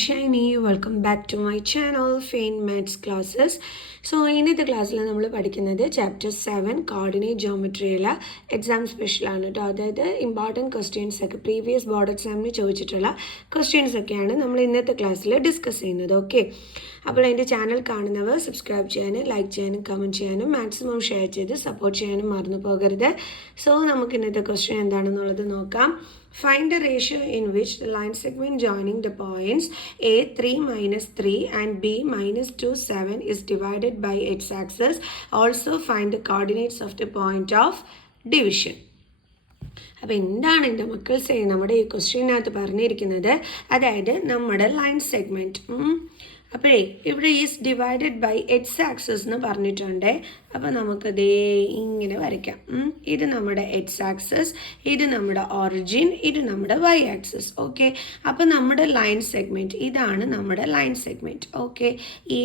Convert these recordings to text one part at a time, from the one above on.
Shiny. Welcome back to my channel, Faint Maths Classes. So, ഇന്നത്തെ ക്ലാസ്സിൽ നമ്മൾ പഠിക്കുന്നത് ചാപ്റ്റർ 7 കോർഡിനേറ്റ് ജോമെട്രിയിലെ എക്സാം സ്പെഷ്യലാണ് കേട്ടോ. അതായത് ഇമ്പോർട്ടൻറ്റ് ക്വസ്റ്റ്യൻസ് ഒക്കെ പ്രീവിയസ് ബോർഡ് എക്സാമിന് ചോദിച്ചിട്ടുള്ള ക്വസ്റ്റ്യൻസ് ഒക്കെയാണ് നമ്മൾ ഇന്നത്തെ ക്ലാസ്സിൽ ഡിസ്കസ് ചെയ്യുന്നത്. ഓക്കെ, അപ്പോൾ എൻ്റെ ചാനൽ കാണുന്നവർ സബ്സ്ക്രൈബ് ചെയ്യാനും ലൈക്ക് ചെയ്യാനും കമൻറ്റ് ചെയ്യാനും മാക്സിമം ഷെയർ ചെയ്ത് സപ്പോർട്ട് ചെയ്യാനും മറന്നു പോകരുത്. സോ നമുക്ക് ഇന്നത്തെ ക്വസ്റ്റ്യൻ എന്താണെന്നുള്ളത് നോക്കാം. Find the ratio in which the line segment joining the points A 3 minus 3 and B minus 2 7 is divided by its axis. Also find the coordinates of the point of division. അപ്പോൾ എന്താണ് എൻ്റെ മക്കൾസേ നമ്മുടെ ഈ ക്വസ്റ്റ്യനകത്ത് പറഞ്ഞിരിക്കുന്നത്? അതായത് നമ്മുടെ ലൈൻ സെഗ്മെൻറ്റ് അപ്പോഴേ ഇവിടെ is divided by x axis എന്ന് പറഞ്ഞിട്ടുണ്ട്. അപ്പോൾ നമുക്കതേ ഇങ്ങനെ വരയ്ക്കാം. ഇത് നമ്മുടെ എക്സ് ആക്സസ്, ഇത് നമ്മുടെ ഒറിജിൻ, ഇത് നമ്മുടെ വൈ ആക്സസ്. ഓക്കെ, അപ്പോൾ നമ്മുടെ ലൈൻ സെഗ്മെൻറ്റ് ഇതാണ് നമ്മുടെ line segment. Okay, A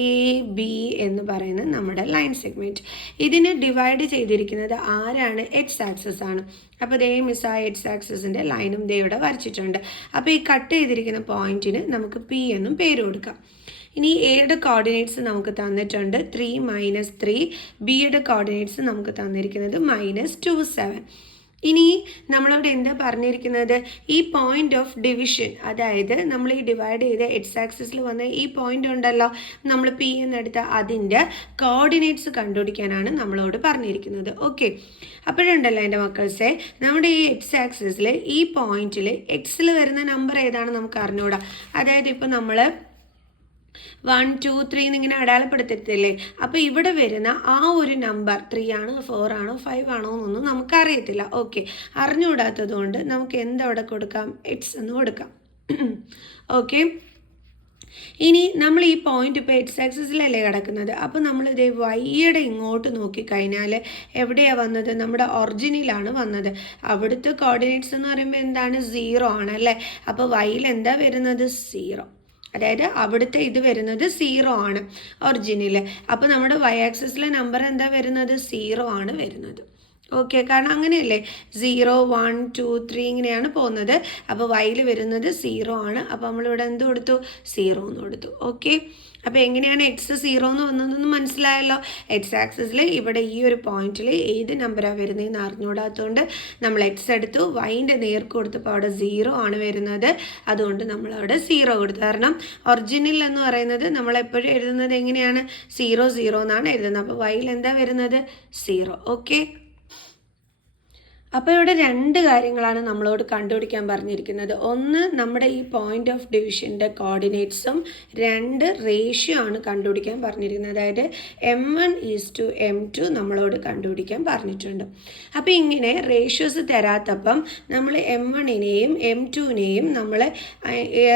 B എന്ന് പറയുന്നത് നമ്മുടെ ലൈൻ സെഗ്മെൻറ്റ്. ഇതിനെ ഡിവൈഡ് ചെയ്തിരിക്കുന്നത് ആരാണ്? എക്സ് ആക്സസ് ആണ്. അപ്പോൾ ദേ മിസ്സായ എക്സ് ആക്സസിൻ്റെ ലൈനും ദേ ഇവിടെ വരച്ചിട്ടുണ്ട്. അപ്പോൾ ഈ കട്ട് ചെയ്തിരിക്കുന്ന പോയിന്റിന് നമുക്ക് പി എന്നും പേര് കൊടുക്കാം. ഇനി എയുടെ കോർഡിനേറ്റ്സ് നമുക്ക് തന്നിട്ടുണ്ട് 3 - 3. ബിയുടെ കോർഡിനേറ്റ്സ് നമുക്ക് തന്നിരിക്കുന്നത് -2 7. ഇനി നമ്മളവിടെ എന്താ പറഞ്ഞിരിക്കുന്നത്? ഈ പോയിന്റ് ഓഫ് ഡിവിഷൻ, അതായത് നമ്മൾ ഈ ഡിവൈഡ് ചെയ്ത് എക്സ് ആക്സിസിൽ വന്ന ഈ പോയിന്റ് ഉണ്ടല്ലോ, നമ്മൾ പി എന്നെടുത്ത അതിൻ്റെ കോർഡിനേറ്റ്സ് കണ്ടുപിടിക്കാനാണ് നമ്മളോട് പറഞ്ഞിരിക്കുന്നത്. ഓക്കെ, അപ്പോഴുണ്ടല്ലോ എൻ്റെ മക്കൾസെ, നമ്മുടെ ഈ എക്സ് ആക്സിസിൽ ഈ പോയിന്റിൽ എക്സിൽ വരുന്ന നമ്പർ ഏതാണെന്ന് നമുക്ക് അറിഞ്ഞൂടാ. അതായത് ഇപ്പോൾ നമ്മൾ 1 2 3 എന്നിങ്ങനെ അടയാളപ്പെടുത്തത്തില്ലേ? അപ്പോൾ ഇവിടെ വരുന്ന ആ ഒരു നമ്പർ 3 ആണോ 4 ആണോ 5 ആണോ എന്നൊന്നും നമുക്കറിയത്തില്ല. ഓക്കെ, അറിഞ്ഞുകൂടാത്തത് കൊണ്ട് നമുക്ക് എന്തവിടെ കൊടുക്കാം? എക്സ് എന്ന് കൊടുക്കാം. ഓക്കെ, ഇനി നമ്മൾ ഈ പോയിന്റ് ഇപ്പോൾ എക്സ് ആക്സിസിലല്ലേ കിടക്കുന്നത്. അപ്പോൾ നമ്മളിത് വൈയുടെ ഇങ്ങോട്ട് നോക്കിക്കഴിഞ്ഞാൽ എവിടെയാണ് വന്നത്? നമ്മുടെ ഒറിജിനിലാണ് വന്നത്. അവിടുത്തെ കോർഡിനേറ്റ്സ് എന്ന് പറയുമ്പോൾ എന്താണ്? 0 ആണല്ലേ. അപ്പോൾ വൈയിൽ എന്താ വരുന്നത്? 0. അതായത് അവിടുത്തെ ഇത് വരുന്നത് 0 ആണ് ഒറിജിനിൽ. അപ്പോൾ നമ്മുടെ വൈ ആക്സിസിലെ നമ്പർ എന്താ വരുന്നത്? 0 ആണ് വരുന്നത്. ഓക്കെ, കാരണം അങ്ങനെയല്ലേ, 0 1 2 3 ഇങ്ങനെയാണ് പോകുന്നത്. അപ്പോൾ വൈയിൽ വരുന്നത് 0 ആണ്. അപ്പോൾ നമ്മളിവിടെ എന്ത് കൊടുത്തു? 0 എന്ന് കൊടുത്തു. ഓക്കെ, അപ്പോൾ എങ്ങനെയാണ് എക്സ് 0 എന്ന് വന്നതെന്ന് മനസ്സിലായല്ലോ. എക്സ് ആക്സിസിൽ ഇവിടെ ഈ ഒരു പോയിന്റിൽ ഏത് നമ്പറാണ് വരുന്നതെന്ന് അറിഞ്ഞുകൂടാത്തതുകൊണ്ട് നമ്മൾ എക്സ് എടുത്തു, വൈൻ്റെ നേർക്ക് കൊടുത്തപ്പോൾ അവിടെ 0 ആണ് വരുന്നത്. അതുകൊണ്ട് നമ്മളവിടെ 0 കൊടുത്തു. കാരണം ഒറിജിനൽ എന്ന് പറയുന്നത് നമ്മളെപ്പോഴും എഴുതുന്നത് എങ്ങനെയാണ്? 0 0 എന്നാണ് എഴുതുന്നത്. അപ്പോൾ വൈയിൽ എന്താ വരുന്നത്? 0. ഓക്കെ, അപ്പോൾ ഇവിടെ 2 കാര്യങ്ങളാണ് നമ്മളോട് കണ്ടുപിടിക്കാൻ പറഞ്ഞിരിക്കുന്നത്. ഒന്ന് നമ്മുടെ ഈ പോയിന്റ് ഓഫ് ഡിവിഷൻ്റെ കോർഡിനേറ്റ്സും, 2 റേഷ്യോ ആണ് കണ്ടുപിടിക്കാൻ പറഞ്ഞിരിക്കുന്നത്. അതായത് M1:M2 നമ്മളോട് കണ്ടുപിടിക്കാൻ പറഞ്ഞിട്ടുണ്ട്. അപ്പോൾ ഇങ്ങനെ റേഷ്യോസ് തരാത്തപ്പം നമ്മൾ M1നെയും M2നെയും നമ്മൾ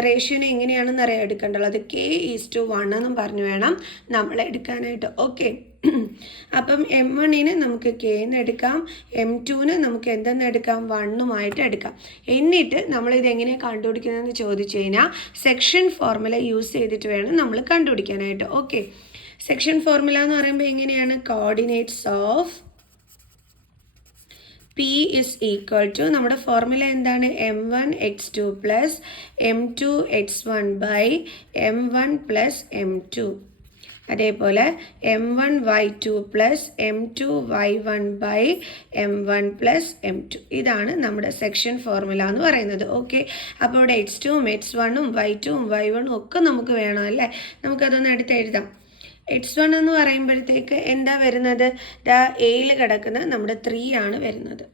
റേഷ്യോനെ എങ്ങനെയാണെന്ന് അറിയാൻ എടുക്കേണ്ടത്? K:1 എന്നും പറഞ്ഞു വേണം നമ്മൾ എടുക്കാനായിട്ട്. ഓക്കെ, അപ്പം M1ന് നമുക്ക് K എന്ന് എടുക്കാം, M2ന് നമുക്ക് എന്തെന്ന് എടുക്കാം? 1 എടുക്കാം. എന്നിട്ട് നമ്മളിത് എങ്ങനെയാണ് കണ്ടുപിടിക്കുന്നതെന്ന് ചോദിച്ചു കഴിഞ്ഞാൽ സെക്ഷൻ ഫോർമുല യൂസ് ചെയ്തിട്ട് വേണം നമ്മൾ കണ്ടുപിടിക്കാനായിട്ട്. ഓക്കെ, സെക്ഷൻ ഫോർമുല എന്ന് പറയുമ്പോൾ എങ്ങനെയാണ്? Coordinates of P is equal to, നമ്മുടെ ഫോർമുല എന്താണ്? M1x2 plus M2x1 by M1 plus M2. അതേപോലെ M1y2 plus M2y1 by M1 plus M2. ഇതാണ് നമ്മുടെ സെക്ഷൻ ഫോർമുല എന്ന് പറയുന്നത്. ഓക്കെ, അപ്പോൾ ഇവിടെ x2ഉം x1ഉം y2ഉം y1ഉം ഒക്കെ നമുക്ക് വേണം അല്ലേ. നമുക്കതൊന്ന് എടുത്ത് എഴുതാം. x1 എന്ന് പറയുമ്പോഴത്തേക്ക് എന്താ വരുന്നത്? എയിൽ കിടക്കുന്ന നമ്മുടെ 3 ആണ് വരുന്നത്.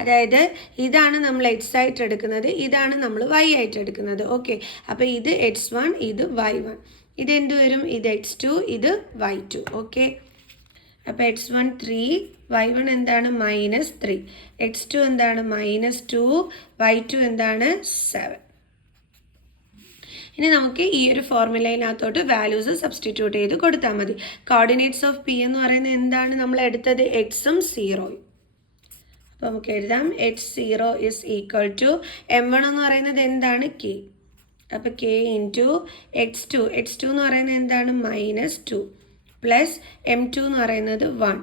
അതായത് ഇതാണ് നമ്മൾ എക്സ് ആയിട്ട് എടുക്കുന്നത്, ഇതാണ് നമ്മൾ വൈ ആയിട്ട് എടുക്കുന്നത്. ഓക്കെ, അപ്പോൾ ഇത് x1, ഇത് y1. ഇതെന്ത് വരും? ഇത് x2, ഇത് y2. ഓക്കെ, അപ്പോൾ x1 3, y1 എന്താണ്? -3, x2 എന്താണ്? -2, y2 എന്താണ്? 7. ഇനി നമുക്ക് ഈ ഒരു ഫോർമുലയിനകത്തോട്ട് വാല്യൂസ് സബ്സ്റ്റിറ്റ്യൂട്ട് ചെയ്ത് കൊടുത്താൽ മതി. കോർഡിനേറ്റ്സ് ഓഫ് പി എന്ന് പറയുന്നത് എന്താണ്? നമ്മൾ എടുത്തത് എക്സും 0. അപ്പോൾ നമുക്ക് എഴുതാം x0 is equal to M1 എന്ന് പറയുന്നത് എന്താണ്? K. അപ്പോൾ K ഇൻറ്റു x2 എന്ന് പറയുന്നത് എന്താണ്? -2 പ്ലസ് M2 എന്ന് പറയുന്നത് 1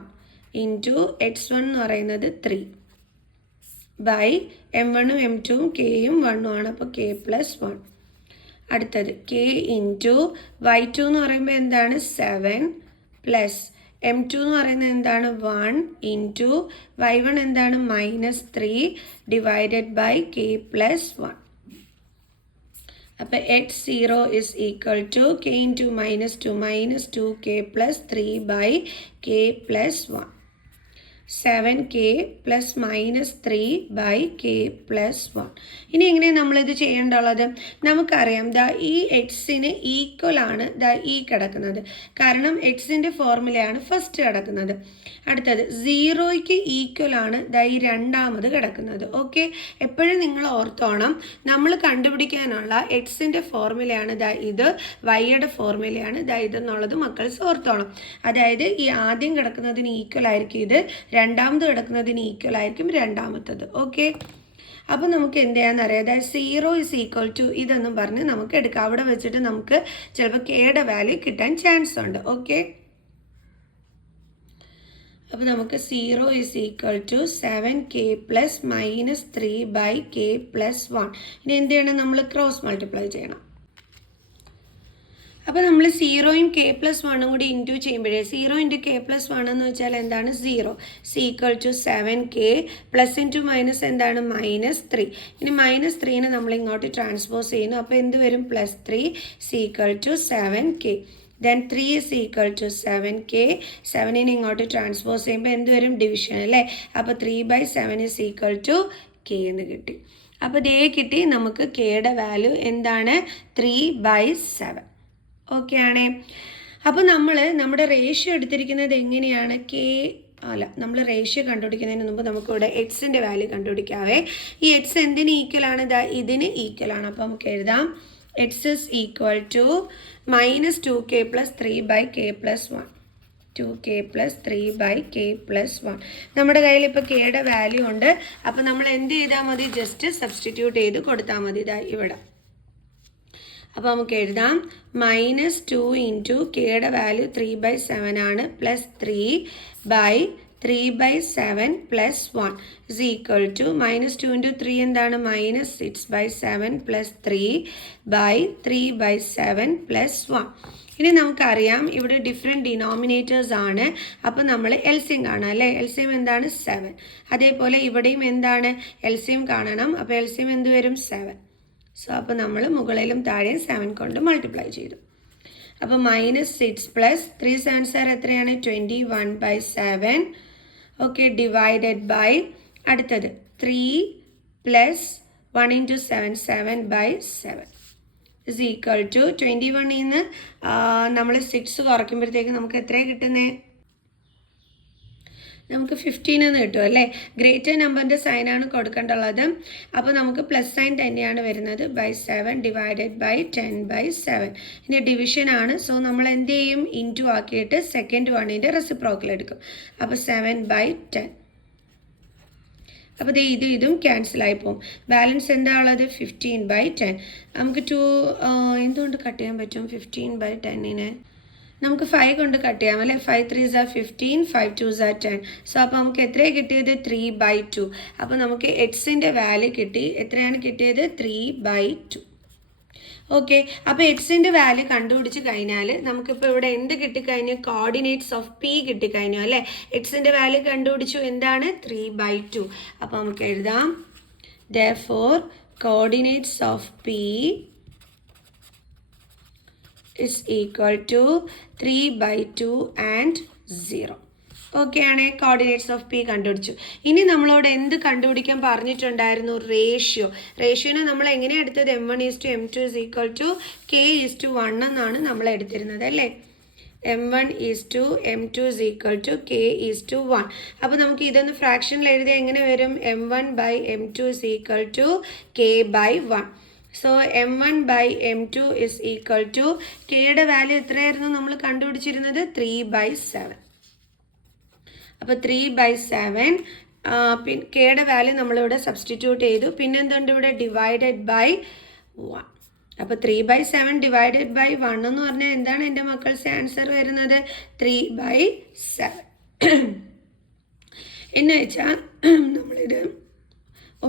ഇൻറ്റു x1 എന്ന് പറയുന്നത് 3 ബൈ M1ഉം M2ഉം Kയും 1ഉം ആണ്. അപ്പോൾ K+1. അടുത്തത് k ഇൻറ്റു y2 എന്ന് പറയുമ്പോൾ എന്താണ് 7 പ്ലസ് m2 എന്ന് പറയുന്നത് എന്താണ് 1 ഇൻറ്റു y1 എന്താണ് -3 ഡിവൈഡഡ് ബൈ k പ്ലസ് 1. അപ്പോൾ h0 is equal to k into -2 k plus 3 by k plus 1. 7k plus -3 by k plus 1. ഇനി എങ്ങനെയാണ് നമ്മളിത് ചെയ്യേണ്ടുള്ളത്? നമുക്കറിയാം ദാ ഈ എക്സിന് ഈക്വൽ ആണ് ദാ ഈ കിടക്കുന്നത്, കാരണം എക്സിൻ്റെ ഫോർമുലയാണ് ഫസ്റ്റ് കിടക്കുന്നത്. അടുത്തത് 0യ്ക്ക് ഈക്വൽ ആണ് ദാ ഈ രണ്ടാമത് കിടക്കുന്നത്. ഓക്കെ, എപ്പോഴും നിങ്ങൾ ഓർത്തോണം, നമ്മൾ കണ്ടുപിടിക്കാനുള്ള എക്സിൻ്റെ ഫോർമുലയാണ് ദാ ഇത്, വൈയുടെ ഫോർമുലയാണ് ദാ ഇതെന്നുള്ളത് മക്കൾ ഓർത്തോണം. അതായത് ഈ ആദ്യം കിടക്കുന്നതിന് ഈക്വൽ ആയിരിക്കും ഇത്, രണ്ടാമത് കിടക്കുന്നതിന് ഈക്വൽ ആയിരിക്കും രണ്ടാമത്തത്. ഓക്കെ, അപ്പോൾ നമുക്ക് എന്ത് ചെയ്യാമെന്നറിയാം, അതായത് 0 is equal to ഇതെന്നും പറഞ്ഞ് നമുക്ക് എടുക്കാം. അവിടെ വെച്ചിട്ട് നമുക്ക് ചിലപ്പോൾ കെയുടെ വാല്യൂ കിട്ടാൻ ചാൻസ് ഉണ്ട്. ഓക്കെ, അപ്പോൾ നമുക്ക് 0 is equal to 7k plus -3 by k plus 1. ഇനി എന്ത് ചെയ്യണം, നമ്മൾ ക്രോസ് മൾട്ടിപ്ലൈ ചെയ്യണം. അപ്പോൾ നമ്മൾ 0യും k plus 1ഉം കൂടി ഇൻറ്റു ചെയ്യുമ്പോഴേ 0 ഇൻറ്റു k plus 1 എന്ന് വെച്ചാൽ എന്താണ് 0 equal to 7k plus into minus എന്താണ് -3. ഇനി -3നെ നമ്മൾ ഇങ്ങോട്ട് ട്രാൻസ്പോസ് ചെയ്യുന്നു. അപ്പോൾ എന്ത് വരും +3 equal to 7k. Then 3 is equal to 7k. 7നെ ഇങ്ങോട്ട് ട്രാൻസ്പോസ് ചെയ്യുമ്പോൾ എന്ത് വരും ഡിവിഷൻ അല്ലേ. അപ്പോൾ 3/7 is equal to k എന്ന് കിട്ടി. അപ്പോൾ ദേ കിട്ടി നമുക്ക് കെയുടെ വാല്യൂ എന്താണ് 3/7. ഓക്കെ ആണേ. അപ്പോൾ നമ്മൾ നമ്മുടെ റേഷ്യോ എടുത്തിരിക്കുന്നത് എങ്ങനെയാണ്, നമ്മൾ റേഷ്യോ കണ്ടുപിടിക്കുന്നതിന് മുമ്പ് നമുക്കിവിടെ എക്സിൻ്റെ വാല്യൂ കണ്ടുപിടിക്കാവേ. ഈ എക്സ് എന്തിന് ഈക്വലാണ്, ഇതാ ഇതിന് ഈക്വലാണ്. അപ്പോൾ നമുക്ക് എഴുതാം x is equal to -2k plus 3 by k plus 1. 2k plus 3 by k plus 1. നമ്മുടെ കയ്യിൽ ഇപ്പോൾ കെയുടെ വാല്യൂ ഉണ്ട്. അപ്പോൾ നമ്മൾ എന്ത് ചെയ്താൽ മതി, ജസ്റ്റ് സബ്സ്റ്റിറ്റ്യൂട്ട് ചെയ്ത് കൊടുത്താൽ മതി ഇതാ ഇവിടെ. അപ്പോൾ നമുക്ക് എഴുതാം -2 ഇൻറ്റു കെയുടെ വാല്യൂ 3/7 ആണ്, plus 3 by 3/7 plus 1 is equal to -2 into 3 എന്താണ് -6/7 പ്ലസ് 3 by 3/7 പ്ലസ് 1. ഇനി നമുക്കറിയാം ഇവിടെ ഡിഫറെൻറ്റ് ഡിനോമിനേറ്റേഴ്സ് ആണ്. അപ്പോൾ നമ്മൾ എൽസിയം കാണാം അല്ലേ. എൽസിയം എന്താണ് 7. അതേപോലെ ഇവിടെയും എന്താണ് എൽസിയം കാണണം. അപ്പോൾ എൽസിയം എന്ത് വരും 7. സോ അപ്പോൾ നമ്മൾ മുകളിലും താഴെയും 7 കൊണ്ട് മൾട്ടിപ്ലൈ ചെയ്തു. അപ്പോൾ -6 പ്ലസ് 3 7 സാർ എത്രയാണ് 21/7. ഓക്കെ, ഡിവൈഡഡ് ബൈ അടുത്തത് 3 plus 1 into 7 7/7 is equal to 21ൽ നിന്ന് നമ്മൾ 6 കുറയ്ക്കുമ്പോഴത്തേക്ക് നമുക്ക് എത്രയാണ് കിട്ടുന്നത്, നമുക്ക് 15 എന്ന് കിട്ടും അല്ലേ. ഗ്രേറ്റർ നമ്പറിൻ്റെ സൈനാണ് കൊടുക്കേണ്ടുള്ളത്. അപ്പോൾ നമുക്ക് പ്ലസ് സൈൻ തന്നെയാണ് വരുന്നത് /7 ഡിവൈഡഡ് ബൈ 10/7. ഇനി ഡിവിഷൻ ആണ്. സോ നമ്മൾ എന്ത് ചെയ്യും, ഇൻറ്റു ആക്കിയിട്ട് സെക്കൻഡ് വണ്ണിൻ്റെ റെസിപ്രോക്കൽ എടുക്കും. അപ്പോൾ 7/10. അപ്പോൾ ഇതും ക്യാൻസലായി പോകും. ബാലൻസ് എന്താ ഉള്ളത് 15/10. നമുക്ക് എന്തുകൊണ്ട് കട്ട് ചെയ്യാൻ പറ്റും 15/10നെ, നമുക്ക് 5 കൊണ്ട് കട്ട് ചെയ്യാം അല്ലേ. 5 3s are 15, 5 2s are 10. So അപ്പോൾ നമുക്ക് എത്രയാണ് കിട്ടിയത് 3/2. അപ്പോൾ നമുക്ക് എക്സിൻ്റെ വാല്യൂ കിട്ടി. എത്രയാണ് കിട്ടിയത് 3/2. ഓക്കെ, അപ്പോൾ എക്സിൻ്റെ വാല്യൂ കണ്ടുപിടിച്ച് കഴിഞ്ഞാൽ നമുക്കിപ്പോൾ ഇവിടെ എന്ത് കിട്ടിക്കഴിഞ്ഞു, കോർഡിനേറ്റ്സ് ഓഫ് പി കിട്ടിക്കഴിഞ്ഞു അല്ലേ. എക്സിൻ്റെ വാല്യൂ കണ്ടുപിടിച്ചു, എന്താണ് 3/2. അപ്പോൾ നമുക്ക് എഴുതാം therefore coordinates of P is equal to 3/2 and 0. Okay ആണ്, കോർഡിനേറ്റ്സ് ഓഫ് പി കണ്ടുപിടിച്ചു. ഇനി നമ്മളോട് എന്ത് കണ്ടുപിടിക്കാൻ പറഞ്ഞിട്ടുണ്ടായിരുന്നു, റേഷ്യോനെ നമ്മൾ എങ്ങനെ എടുത്തത് m1:m2 is equal to k:1 എന്നാണ് നമ്മൾ എടുത്തിരുന്നത് അല്ലേ. m1:m2 is equal to k:1. അപ്പോൾ നമുക്ക് ഇതൊന്ന് ഫ്രാക്ഷനിൽ എഴുതിയാൽ എങ്ങനെ വരും, m1/m2 is equal to k/1. So m1/m2 is equal to കെയുടെ വാല്യൂ എത്രയായിരുന്നു നമ്മൾ കണ്ടുപിടിച്ചിരുന്നത് 3/7. അപ്പോൾ 3/7 പിന്നെ കെയുടെ വാല്യൂ നമ്മളിവിടെ സബ്സ്റ്റിറ്റ്യൂട്ട് ചെയ്തു. പിന്നെ എന്തുണ്ട് ഇവിടെ ഡിവൈഡഡ് ബൈ 1. അപ്പോൾ 3/7 ഡിവൈഡഡ് ബൈ 1 എന്ന് പറഞ്ഞാൽ എന്താണ് എൻ്റെ മക്കൾസ് ആൻസർ വരുന്നത് 3/7. എന്ന് വെച്ചാൽ നമ്മളിത്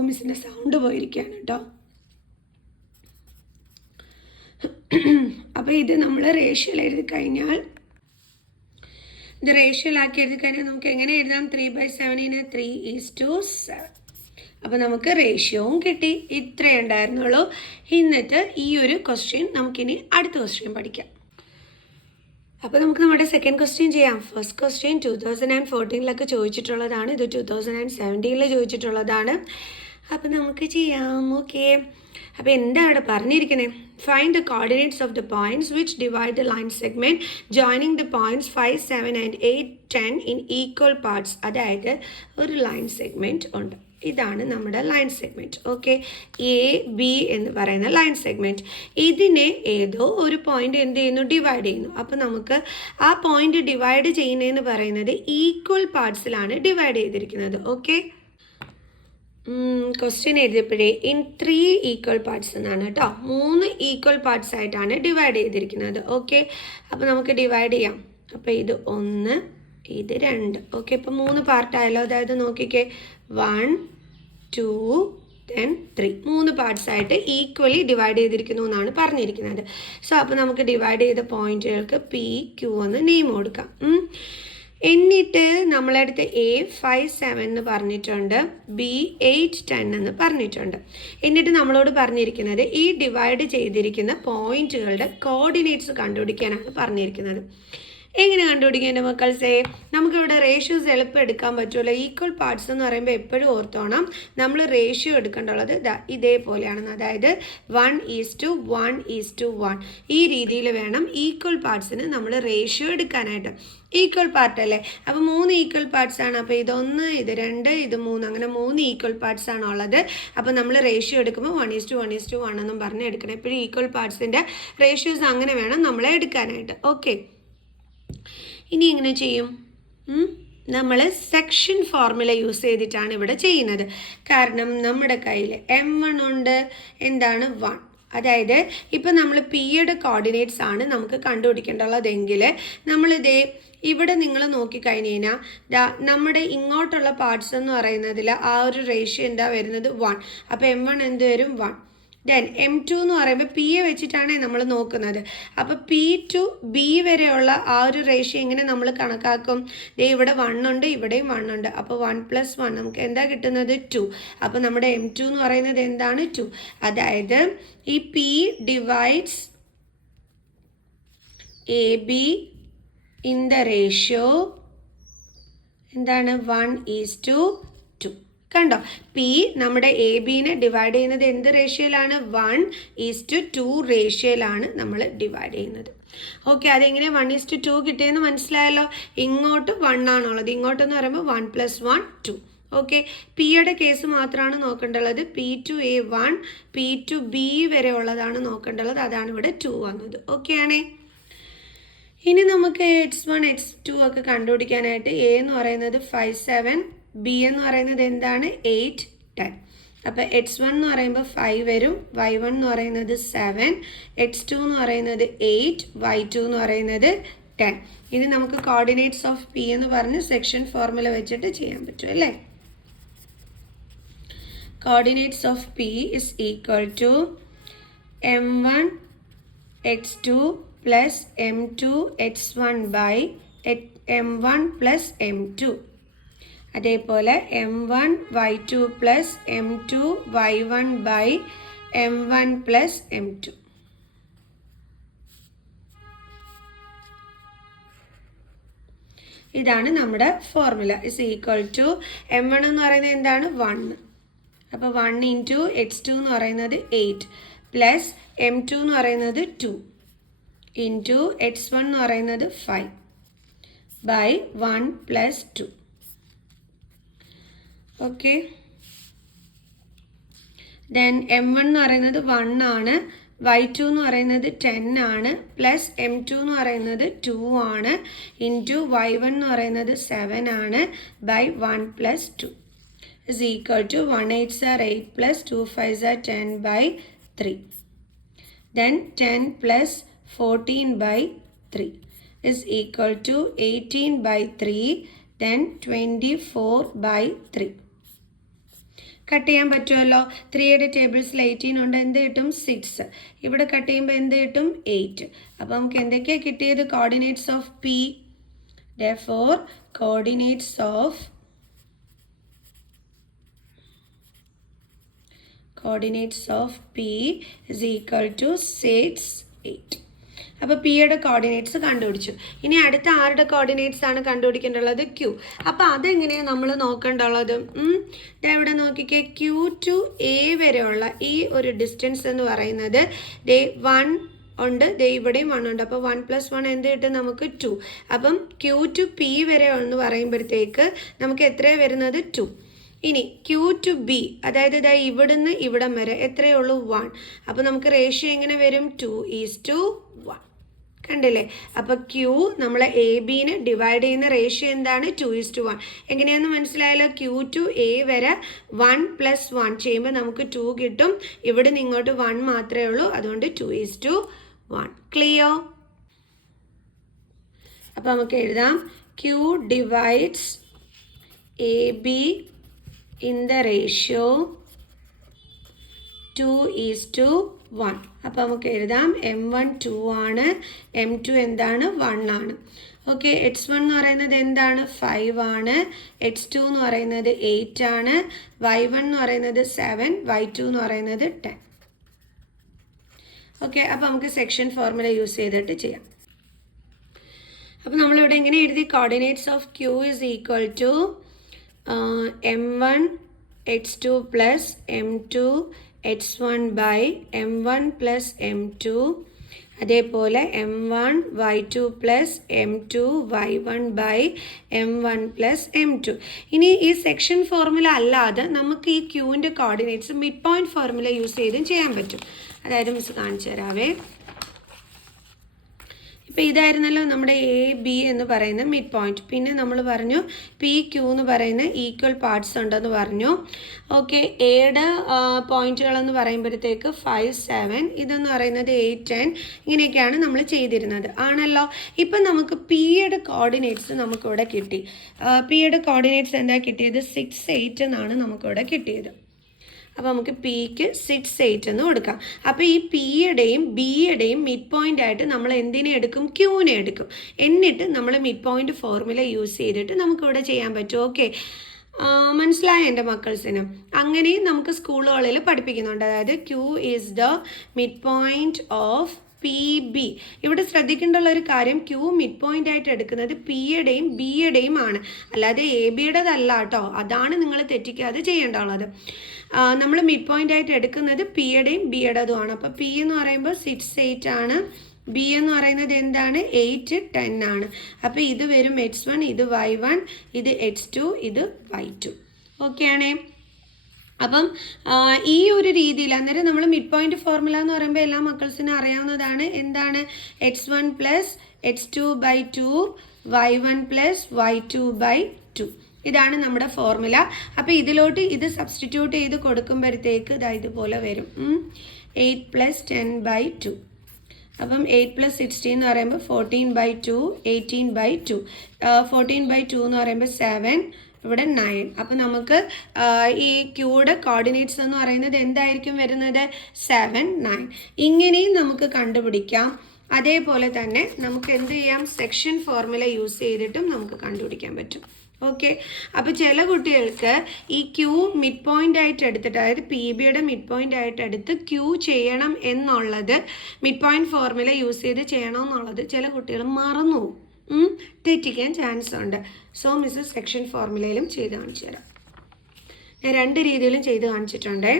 മിസ്സിൻ്റെ സൗണ്ട് പോയിരിക്കുകയാണ് കേട്ടോ. അപ്പോൾ ഇത് നമ്മൾ റേഷ്യോയിൽ എഴുതി കഴിഞ്ഞാൽ, ഇത് റേഷ്യോയിലാക്കി എഴുതി കഴിഞ്ഞാൽ നമുക്ക് എങ്ങനെ എഴുതാം? 3/7 3:7. അപ്പോൾ നമുക്ക് റേഷ്യോവും കിട്ടി. ഇത്രയേ ഉണ്ടായിരുന്നുള്ളൂ ഇന്നത്തെ ഈ ഒരു ക്വസ്റ്റ്യൻ. നമുക്കിനി അടുത്ത ക്വസ്റ്റ്യൻ പഠിക്കാം. അപ്പോൾ നമുക്ക് നമ്മുടെ സെക്കൻഡ് ക്വസ്റ്റ്യൻ ചെയ്യാം. ഫസ്റ്റ് ക്വസ്റ്റ്യൻ 2014 ചോദിച്ചിട്ടുള്ളതാണ്, ഇത് 2017 ചോദിച്ചിട്ടുള്ളതാണ്. അപ്പോൾ നമുക്ക് ചെയ്യാം. ഓക്കെ, അപ്പോൾ എന്താ അവിടെ പറഞ്ഞിരിക്കുന്നത്? Find the coordinates of the points which divide the line segment joining the points 5, 7 and 8, 10 in equal parts. അതായത് ഒരു ലൈൻ സെഗ്മെൻറ്റ് ഉണ്ട്. ഇതാണ് നമ്മുടെ ലൈൻ സെഗ്മെൻറ്റ്. ഓക്കെ, AB എന്ന് പറയുന്ന ലൈൻ സെഗ്മെൻറ്റ്. ഇതിനെ ഏതോ ഒരു പോയിന്റ് എന്ത് ചെയ്യുന്നു? ഡിവൈഡ് ചെയ്യുന്നു. അപ്പോൾ നമുക്ക് ആ പോയിന്റ് ഡിവൈഡ് ചെയ്യുന്നതെന്ന് പറയുന്നത് ഈക്വൽ പാർട്സിലാണ് ഡിവൈഡ് ചെയ്തിരിക്കുന്നത്. ഓക്കെ, ക്വസ്റ്റ്യൻ എഴുതിയപ്പോഴേ ഇൻ 3 ഈക്വൽ പാർട്സ് എന്നാണ് കേട്ടോ. 3 ഈക്വൽ പാർട്സ് ആയിട്ടാണ് ഡിവൈഡ് ചെയ്തിരിക്കുന്നത്. ഓക്കെ, അപ്പോൾ നമുക്ക് ഡിവൈഡ് ചെയ്യാം. അപ്പോൾ ഇത് 1, ഇത് 2. ഓക്കെ, ഇപ്പോൾ 3 പാർട്ടായല്ലോ. അതായത് നോക്കിക്കേ, 1, 2, then 3. 3 പാർട്സായിട്ട് ഈക്വലി ഡിവൈഡ് ചെയ്തിരിക്കുന്നു എന്നാണ് പറഞ്ഞിരിക്കുന്നത്. സോ അപ്പോൾ നമുക്ക് ഡിവൈഡ് ചെയ്ത പോയിന്റുകൾക്ക് PQ എന്ന് നെയിം കൊടുക്കാം. എന്നിട്ട് നമ്മളടുത്ത് A 5, 7 എന്ന് പറഞ്ഞിട്ടുണ്ട്, B 8, 10 എന്ന് പറഞ്ഞിട്ടുണ്ട്. എന്നിട്ട് നമ്മളോട് പറഞ്ഞിരിക്കുന്നത് ഈ ഡിവൈഡ് ചെയ്തിരിക്കുന്ന പോയിന്റുകളുടെ കോർഡിനേറ്റ്സ് കണ്ടുപിടിക്കാനാണ് പറഞ്ഞിരിക്കുന്നത്. എങ്ങനെ കണ്ടുപിടിക്കുക എൻ്റെ മക്കൾസേ? നമുക്കിവിടെ റേഷ്യോസ് എളുപ്പം എടുക്കാൻ പറ്റുമല്ലോ. ഈക്വൽ പാർട്സ് എന്ന് പറയുമ്പോൾ എപ്പോഴും ഓർത്തോണം, നമ്മൾ റേഷ്യോ എടുക്കേണ്ടുള്ളത് ഇതേപോലെയാണെന്ന്. അതായത് 1:1:1. ഈ രീതിയിൽ വേണം ഈക്വൽ പാർട്സിന് നമ്മൾ റേഷ്യോ എടുക്കാനായിട്ട്. ഈക്വൽ പാർട്ട് അല്ലേ? അപ്പോൾ 3 ഈക്വൽ പാർട്സ് ആണ്. അപ്പോൾ ഇതൊന്ന്, ഇത് 2, ഇത് 3, അങ്ങനെ 3 ഈക്വൽ പാർട്സ് ആണ് ഉള്ളത്. അപ്പോൾ നമ്മൾ റേഷ്യോ എടുക്കുമ്പോൾ 1:1:1 എന്നും പറഞ്ഞ് എടുക്കണം. എപ്പോഴും ഈക്വൽ പാർട്സിൻ്റെ റേഷ്യോസ് അങ്ങനെ വേണം നമ്മളെ എടുക്കാനായിട്ട്. ഓക്കെ, ഇനി എങ്ങനെ ചെയ്യും? നമ്മൾ സെക്ഷൻ ഫോർമുല യൂസ് ചെയ്തിട്ടാണ് ഇവിടെ ചെയ്യുന്നത്. കാരണം നമ്മുടെ കയ്യിൽ M1 ഉണ്ട്, എന്താണ് 1. അതായത് ഇപ്പോൾ നമ്മൾ Pയുടെ കോർഡിനേറ്റ്സ് ആണ് നമുക്ക് കണ്ടുപിടിക്കേണ്ടുള്ളതെങ്കിൽ നമ്മളിതേ ഇവിടെ നിങ്ങൾ നോക്കിക്കഴിഞ്ഞ് കഴിഞ്ഞാൽ നമ്മുടെ ഇങ്ങോട്ടുള്ള പാർട്സ് എന്ന് പറയുന്നതിൽ ആ ഒരു റേഷ്യോ എന്താ വരുന്നത്? 1. അപ്പോൾ M1 എന്ത് വരും? 1. ദെൻ M2 എന്ന് പറയുമ്പോൾ Pയെ വെച്ചിട്ടാണ് നമ്മൾ നോക്കുന്നത്. അപ്പോൾ P to B വരെയുള്ള ആ ഒരു റേഷ്യോ എങ്ങനെ നമ്മൾ കണക്കാക്കും? ഇവിടെ 1 ഉണ്ട്, ഇവിടെയും 1 ഉണ്ട്. അപ്പോൾ 1 + 1 നമുക്ക് എന്താ കിട്ടുന്നത്? 2. അപ്പോൾ നമ്മുടെ M2 എന്ന് പറയുന്നത് എന്താണ്? 2. അതായത് ഈ P divides AB in the ratio എന്താണ്? 1:2. കണ്ടോ? P നമ്മുടെ AB-നെ ഡിവൈഡ് ചെയ്യുന്നത് എന്ത് റേഷ്യോയിലാണ്? 1:2 റേഷ്യോയിലാണ് നമ്മൾ ഡിവൈഡ് ചെയ്യുന്നത്. ഓക്കെ, അതെങ്ങനെ 1:2 കിട്ടിയെന്ന് മനസ്സിലായല്ലോ. ഇങ്ങോട്ട് 1 ആണുള്ളത്, ഇങ്ങോട്ടെന്ന് പറയുമ്പോൾ 1 + 1 2. ഓക്കെ, Pയുടെ കേസ് മാത്രമാണ് നോക്കേണ്ടുള്ളത്. P to A 1, P to B വരെ ഉള്ളതാണ് നോക്കേണ്ടുള്ളത്. അതാണ് ഇവിടെ 2 വന്നത്. ഓക്കെ ആണേ. ഇനി നമുക്ക് X1 X2 ഒക്കെ കണ്ടുപിടിക്കാനായിട്ട് A എന്ന് പറയുന്നത് 5, 7, B എന്ന് പറയുന്നത് എന്താണ്? 8, 10. അപ്പോൾ X1 എന്ന് പറയുമ്പോൾ 5 വരും, Y1 എന്ന് പറയുന്നത് 7, X2 എന്ന് പറയുന്നത് 8, Y2 എന്ന് പറയുന്നത് 10. ഇനി നമുക്ക് കോർഡിനേറ്റ്സ് ഓഫ് P എന്ന് പറഞ്ഞ് സെക്ഷൻ ഫോർമുല വെച്ചിട്ട് ചെയ്യാൻ പറ്റും അല്ലേ? Coordinates of P is equal to M1 X2 plus M2 X1 by M1 plus M2. അതേപോലെ M1 Y2 plus M2 Y1 by M1 plus M2. ഇതാണ് നമ്മുടെ formula. Is equal to M1 എന്ന് പറയുന്നത് എന്താണ്? 1. അപ്പോൾ 1 into X2 എന്ന് പറയുന്നത് 8 plus M2 എന്ന് പറയുന്നത് 2 into X1 എന്ന് പറയുന്നത് 5 by 1 plus 2. Okay, then M1 എന്ന് പറയുന്നത് 1 ആണ്, Y2 എന്ന് പറയുന്നത് 10 ആണ്, പ്ലസ് M2 എന്ന് പറയുന്നത് 2 ആണ്, ഇൻറ്റു Y1 എന്ന് പറയുന്നത് 7 ആണ്, by 1 plus 2 is equal to 1 8s are 8 plus 2 5s are 10 by 3. Then 10 plus 14 by 3 is equal to 18 by 3, then 24 by 3. Cut ചെയ്യാൻ പറ്റുമല്ലോ. 3യുടെ ടേബിൾസിൽ 18 ഉണ്ട്, എന്ത് കിട്ടും 6. ഇവിടെ കട്ട് ചെയ്യുമ്പോൾ എന്ത് കിട്ടും 8. അപ്പോൾ നമുക്ക് എന്തൊക്കെയാണ് കിട്ടിയത്? Coordinates of P. Therefore coordinates of P is equal to 6, 8. അപ്പോൾ പിയുടെ കോർഡിനേറ്റ്സ് കണ്ടുപിടിച്ചു. ഇനി അടുത്ത ആരുടെ കോർഡിനേറ്റ്സ് ആണ് കണ്ടുപിടിക്കേണ്ടുള്ളത്? ക്യൂ. അപ്പോൾ അതെങ്ങനെയാണ് നമ്മൾ നോക്കേണ്ടുള്ളത്? ഇവിടെ നോക്കിക്കേ, ക്യൂ ടു എ വരെയുള്ള ഈ ഒരു ഡിസ്റ്റൻസ് എന്ന് പറയുന്നത് 1 ഉണ്ട്, ഇവിടെയും 1 ഉണ്ട്. അപ്പോൾ 1 + 1 എന്ത് കിട്ടും? നമുക്ക് 2. അപ്പം ക്യൂ ടു പി വരെ എന്ന് പറയുമ്പോഴത്തേക്ക് നമുക്ക് എത്രയാണ് വരുന്നത്? 2. ഇനി ക്യൂ ടു ബി, അതായത് ഇവിടുന്ന് ഇവിടം വരെ എത്രയേ ഉള്ളൂ? 1. അപ്പോൾ നമുക്ക് റേഷ്യോ എങ്ങനെ വരും? 2:1. കണ്ടില്ലേ? അപ്പോൾ ക്യൂ നമ്മൾ എ ബിനെ ഡിവൈഡ് ചെയ്യുന്ന റേഷ്യോ എന്താണ്? 2:1. എങ്ങനെയാണെന്ന് മനസ്സിലായല്ലോ? ക്യൂ ടു എ വരെ 1 + 1 ചെയ്യുമ്പോൾ നമുക്ക് 2 കിട്ടും. ഇവിടെ നിന്ന് ഇങ്ങോട്ട് 1 മാത്രമേ ഉള്ളൂ, അതുകൊണ്ട് 2:1. ക്ലിയർ? അപ്പോൾ നമുക്ക് എഴുതാം, Q divides A B in the ratio 2:1. അപ്പോൾ നമുക്ക് എഴുതാം, m1 2 ആണ്, m2 എന്താണ്? 1 ആണ്. ഓക്കെ, x1 എന്ന് പറയുന്നത് എന്താണ്? 5 ആണ്, x2 എന്ന് പറയുന്നത് 8 ആണ്, y1 എന്ന് പറയുന്നത് 7, y2 എന്ന് പറയുന്നത് 10. ഓക്കെ, അപ്പോൾ നമുക്ക് സെക്ഷൻ ഫോർമുല യൂസ് ചെയ്തിട്ട് ചെയ്യാം. അപ്പോൾ നമ്മളിവിടെ എങ്ങനെ എഴുതി? Coordinates of Q is equal to m1 x2 plus m2 x1 by m1 plus m2. അതേപോലെ m1 y2 plus m2 y1 by m1 plus m2. ഇനി ഈ സെക്ഷൻ ഫോർമുല അല്ലാതെ നമുക്ക് ഈ ക്യൂവിൻ്റെ coordinates mid point formula use ചെയ്തും ചെയ്യാൻ പറ്റും. അതായത് മിസ് കാണിച്ചു തരാവേ. ഇപ്പോൾ ഇതായിരുന്നല്ലോ നമ്മുടെ എ ബി എന്ന് പറയുന്ന മിഡ് പോയിന്റ്. പിന്നെ നമ്മൾ പറഞ്ഞു പി ക്യൂ എന്ന് പറയുന്ന ഈക്വൽ പാർട്സ് ഉണ്ടെന്ന് പറഞ്ഞു. ഓക്കെ, എയുടെ പോയിന്റുകളെന്ന് പറയുമ്പോഴത്തേക്ക് 5, 7, ഇതെന്ന് പറയുന്നത് 8, 10, ഇങ്ങനെയൊക്കെയാണ് നമ്മൾ ചെയ്തിരുന്നത് ആണല്ലോ. ഇപ്പം നമുക്ക് പിയുടെ കോർഡിനേറ്റ്സ് നമുക്കിവിടെ കിട്ടി. പിയുടെ കോർഡിനേറ്റ്സ് എന്താ കിട്ടിയത്? 6, 8 എന്നാണ് നമുക്കിവിടെ കിട്ടിയത്. അപ്പോൾ നമുക്ക് പിക്ക് 6, 8 എന്ന് കൊടുക്കാം. അപ്പോൾ ഈ പിയുടെയും ബിയുടെയും മിഡ് പോയിൻ്റ് ആയിട്ട് നമ്മൾ എന്തിനെ എടുക്കും? ക്യൂവിനെ എടുക്കും. എന്നിട്ട് നമ്മൾ മിഡ് പോയിൻ്റ് ഫോർമുല യൂസ് ചെയ്തിട്ട് നമുക്കിവിടെ ചെയ്യാൻ പറ്റും. ഓക്കെ, മനസ്സിലായ എൻ്റെ മക്കൾസിന്? അങ്ങനെയും നമുക്ക് സ്കൂളുകളിൽ പഠിപ്പിക്കുന്നുണ്ട്. അതായത് Q is the mid point of P B. ഇവിടെ ശ്രദ്ധിക്കേണ്ടുള്ള ഒരു കാര്യം, ക്യൂ മിഡ് പോയിൻ്റ് ആയിട്ട് എടുക്കുന്നത് പിയുടെയും ബിയുടെയും ആണ്, അല്ലാതെ എ ബിയുടേതല്ല കേട്ടോ. അതാണ് നിങ്ങൾ തെറ്റിക്കാതെ ചെയ്യേണ്ടുള്ളത്. നമ്മൾ മിഡ് പോയിൻ്റ് ആയിട്ട് എടുക്കുന്നത് പിയുടെയും ബിയുടേതുമാണ്. അപ്പോൾ പി എന്ന് പറയുമ്പോൾ 6, 8 ആണ്, ബി എന്ന് പറയുന്നത് എന്താണ്? 8, 10 ആണ്. അപ്പോൾ ഇത് വരും x1, ഇത് y1, ഇത് x2, ഇത് y2. ഓക്കെ ആണേ? അപ്പം ഈ ഒരു രീതിയിൽ അന്നേരം നമ്മൾ മിഡ് പോയിൻ്റ് ഫോർമുല എന്ന് പറയുമ്പോൾ എല്ലാ മക്കൾസിനും അറിയാവുന്നതാണ്. എന്താണ്? x1 + x2/2 y1 + y2/2. ഇതാണ് നമ്മുടെ ഫോർമുല. അപ്പോൾ ഇതിലോട്ട് ഇത് സബ്സ്റ്റിറ്റ്യൂട്ട് ചെയ്ത് കൊടുക്കുമ്പോഴത്തേക്ക് ഇതുപോലെ വരും 8 + 10/2. അപ്പം 8 + 16 എന്ന് പറയുമ്പോൾ 14/2, 18/2. 14/2 എന്ന് പറയുമ്പോൾ 7, ഇവിടെ 9. അപ്പോൾ നമുക്ക് ഈ ക്യൂയുടെ കോർഡിനേറ്റ്സ് എന്ന് പറയുന്നത് എന്തായിരിക്കും വരുന്നത്? 7, 9. ഇങ്ങനെയും നമുക്ക് കണ്ടുപിടിക്കാം. അതേപോലെ തന്നെ നമുക്ക് എന്ത് ചെയ്യാം? സെക്ഷൻ ഫോർമുല യൂസ് ചെയ്തിട്ടും നമുക്ക് കണ്ടുപിടിക്കാൻ പറ്റും. ഓക്കെ, അപ്പോൾ ചില കുട്ടികൾക്ക് ഈ ക്യൂ മിഡ് പോയിൻ്റ് ആയിട്ട് എടുത്തിട്ട്, അതായത് പി ബിയുടെ മിഡ് പോയിൻ്റ് ആയിട്ട് എടുത്ത് ക്യൂ ചെയ്യണം എന്നുള്ളത്, മിഡ് പോയിൻ്റ് ഫോർമുല യൂസ് ചെയ്ത് ചെയ്യണം എന്നുള്ളത് ചില കുട്ടികൾ മറന്നു പോകും, തെറ്റിക്കാൻ ചാൻസ് ഉണ്ട്. സോ മിസ് സെക്ഷൻ ഫോർമുലയിലും ചെയ്ത് കാണിച്ചു തരാം. ഞാൻ 2 രീതിയിലും ചെയ്ത് കാണിച്ചിട്ടുണ്ട്.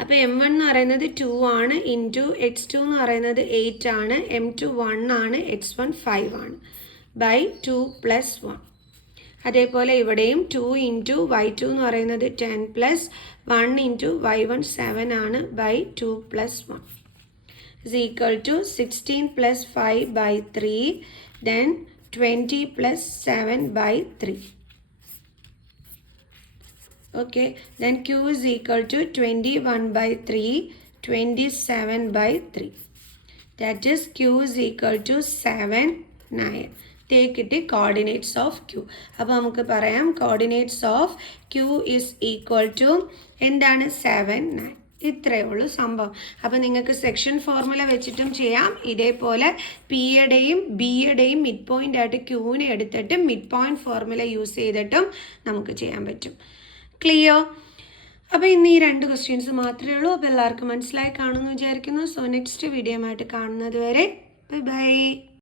അപ്പോൾ m1 എന്ന് പറയുന്നത് 2 ആണ്, ഇൻറ്റു x2 എന്ന് പറയുന്നത് 8 ആണ്, m2 1 ആണ്, x1 5 ആണ്, ബൈ 2 + 1. അതേപോലെ ഇവിടെയും 2 ഇൻറ്റു y2 എന്ന് പറയുന്നത് 10 + 1 ഇൻറ്റു y1 7 ആണ്, by 2 + 1 is equal to 16 + 5/3, then 20 + 7/3. Okay, then q is equal to 21/3, 27/3. That is q is equal to 7, 9. Take it coordinates of Q. അപ്പോൾ നമുക്ക് പറയാം coordinates of Q is equal to എന്താണ് 7 9. ഇത്രയേ ഉള്ളൂ സംഭവം. അപ്പോൾ നിങ്ങൾക്ക് സെക്ഷൻ ഫോർമുല വെച്ചിട്ടും ചെയ്യാം. ഇതേപോലെ പിയുടെയും ബിയുടെയും മിഡ് പോയിൻ്റ് ആയിട്ട് ക്യൂവിനെ എടുത്തിട്ട് മിഡ് പോയിൻറ്റ് ഫോർമുല യൂസ് ചെയ്തിട്ടും നമുക്ക് ചെയ്യാൻ പറ്റും. ക്ലിയർ? അപ്പോൾ ഇന്ന് ഈ 2 ക്വസ്റ്റ്യൻസ് മാത്രമേ ഉള്ളൂ. അപ്പോൾ എല്ലാവർക്കും മനസ്സിലായി കാണുമെന്ന് വിചാരിക്കുന്നു. സോ നെക്സ്റ്റ് വീഡിയോ ആയിട്ട് കാണുന്നത് വരെ ബൈ ബൈ.